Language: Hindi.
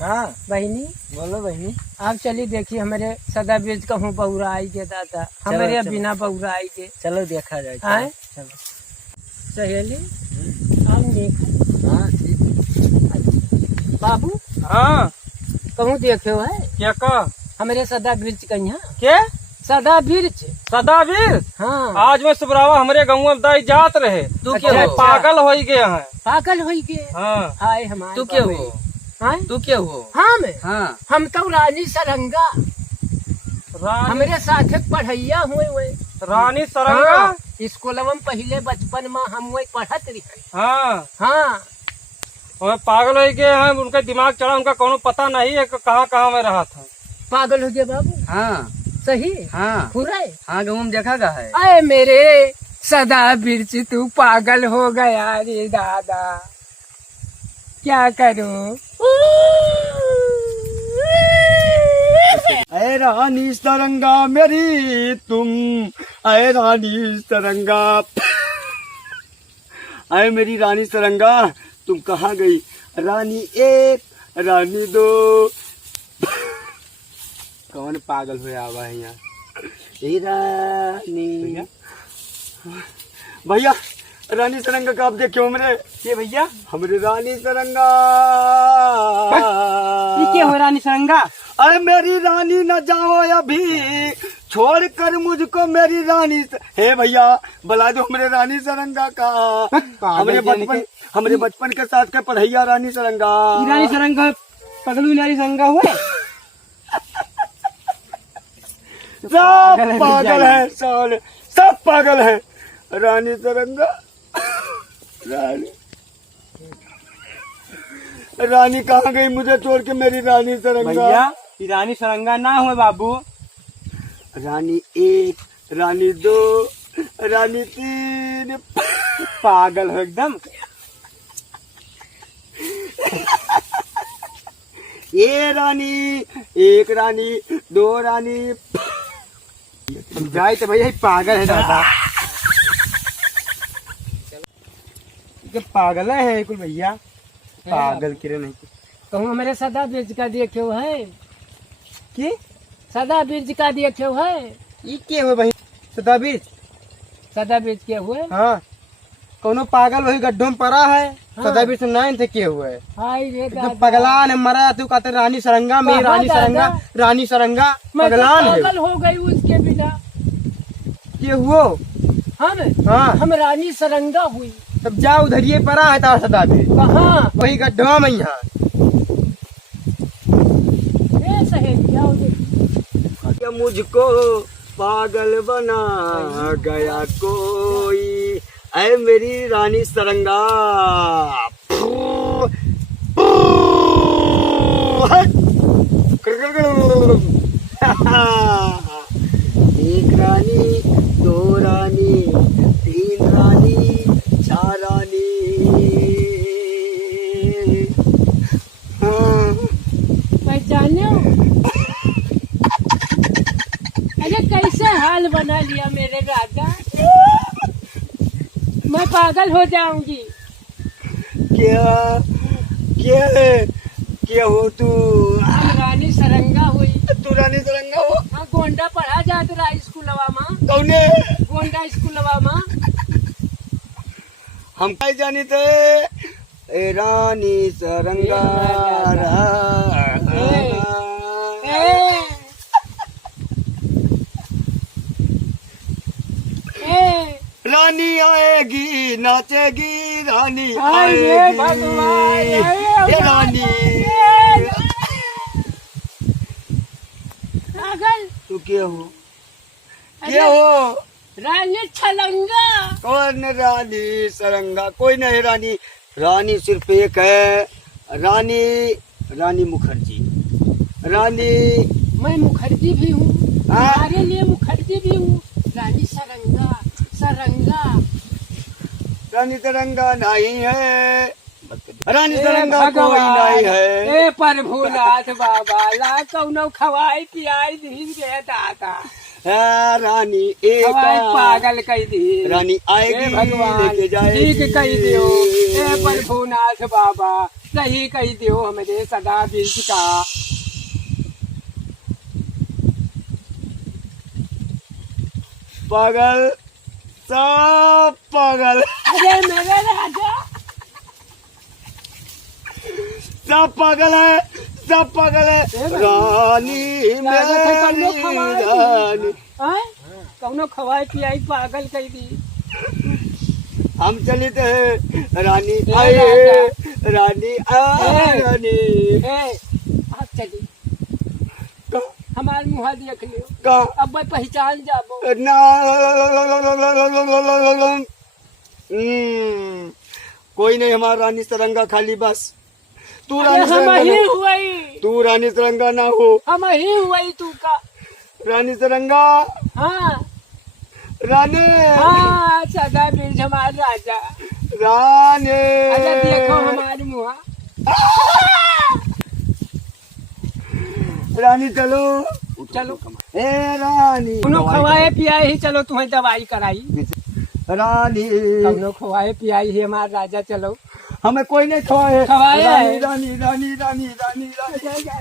हाँ बहनी बोलो बहनी। आप चली देखिए हमारे सदा बीज कहूँ बहुरा आई के दादा हमारे अब बिना बहुरा आई के चलो देखा जाए। आए चलो। सहेली आप देख हाँ ठीक। बाबू हाँ कहूँ देखे हो है क्या कह हमारे सदा बीज कहीं के सदा बीज सदावीर हाँ आज में सुबरावा हमरे गाँव में दाई जात रहे तू अच्छा, क्या हो? पागल हो गए हैं। पागल हो के हाँ हाय हमारे तू क्या हो? हाँ तू क्या हो? हाँ मैं हाँ हम तो रानी सरंगा रानी हमारे साथ पढ़ैया हुए रानी सरंगा। हाँ, स्कूलवा में पहले बचपन में हम वही पढ़त रहे। हाँ हाँ और पागल हो गए हैं। उनका दिमाग चढ़ा उनका कोनो पता नहीं है कि कहाँ कहाँ में रहा था। पागल हो गया बाबू हाँ सही हाँ पूरा है। हाँ गाँव में देखा गा है। अरे मेरे सदा बिरच तू पागल हो गया रे दादा क्या करूं। ऐ रानी सरंगा मेरी तुम, ऐ रानी सरंगा, ऐ मेरी रानी सरंगा तुम कहाँ गई? रानी एक, रानी दो। कौन पागल हुआ आवा है यहाँ? ए रानी भैया रानी सरंगा कब देखे हो मेरे? ये भैया हमरे रानी सरंगा। क्या हो रानी सरंगा? अरे मेरी रानी न जाओ अभी, छोड़ कर मुझको मेरी रानी। हे भैया बुला दो हमरे रानी सरंगा का। हमरे बचपन के साथ के पढ़ैया रानी सरंगा। रानी सरंगा पगलू रानी सरंगा हुए। सब पागल है, सब पागल है। रानी सरंगा रानी कहाँ गई मुझे छोड़ के? मेरी रानी सरंगा। भैया रानी सरंगा ना हुए बाबू। रानी एक, रानी दो, रानी तीन। पागल हो एकदम। ये रानी एक, रानी दो, रानी। जाए तो भैया पागल है दादा। ये पागल है कुल भैया। पागल किरण नहीं कहूँ हमारे सदा बीज का देखे हो है की सदा बीज का देखे हो है। ये क्या हुए भाई? सदाबीर सदा बीज के हुए हाँ कोनो पागल वही गड्ढों में पड़ा है। हाँ। सदाबीर से नाइन थे क्या हुए? हाय रे एकदम दादा पगलान है मरा। तू कहते रानी सरंगा में कहाँ रानी सरंगा दादा? रानी सरंगा मैं तो पगलान है। पागल हो गई उसके बिना। ये हुआ हाँ हम रानी सरंगा हुई। तब जाओ उधर ये पड़ा है तार सदाबीर कहाँ वही गड्ढा में यहाँ। ए सहेली आओ देखो। क्या मुझको पागल बना गया कोई, ऐ मेरी रानी सरंगा। एक रानी, दो रानी, तीन रानी, चार रानी। पहचाने हो? अरे कैसे हाल बना लिया मेरे राजा। मैं पागल हो जाऊंगी। क्या क्या क्या हो तू? हम रानी सरंगा हुई। तू रानी सरंगा हो? हाँ गोंडा पढ़ा जात रहा स्कूलवा में। कौने? गोंडा स्कूलवा में। हम क्या जानी थे? ए रानी सरंगा ए, ए, रानी आएगी नाचेगी, रानी हाय रे आएगी। भगवान, ए रानी पागल तू क्या हो? क्या हो? रानी छलंगा। कौन रानी सरंगा? कोई नहीं रानी। रानी सिर्फ एक है, रानी रानी मुखर्जी। रानी मैं मुखर्जी भी हूँ। हाँ? तुम्हारे लिए मुखर्जी भी हूँ। रानी सरंगा सरंगा। रानी सरंगा नहीं है। रानी ए सरंगा कोई भगवान, नहीं है। ए प्रभुनाथ बाबा ला कौनो खवाई पियाई दी रे दादा। रानी एक खवाई पागल कह दी। रानी आएगी ए भगवान लेके जाएगी। ठीक कह दियो। ए प्रभुनाथ बाबा सही कही दियो हमरे सदा बीज का। पागल, सब पागल, अरे मेरे राजा, सब पागल है, सब पागल है। रानी मेरी रानी, कौनो खवाए पियाई पागल कही दी। हम चले थे रानी ए आए, राजा। रानी आए, रानी आप चली का, हमार मुँह देख लियो, का, अब मैं पहचान जाबो। ना कोई नहीं, हमारा रानी सरंगा खाली बस। तू रानी हम सरंगा ही ना, हुई, तू रानी सरंगा ना हो। हम ही हुई तू का। रानी सरंगा, हाँ रानी, हाँ सदा बीज हमार राजा। रानी, अरे देखो हमारे मुँह। रानी चलो, चलो ए रानी, कौनो खवाए पियाए ही चलो, तुम्हें दवाई कराई। रानी, कौनो खवाए पियाई ही हमार राजा, चलो। हमें कोई नहीं खवाए। खवाए रानी है। रानी रानी रानी रानी रानी। राजा,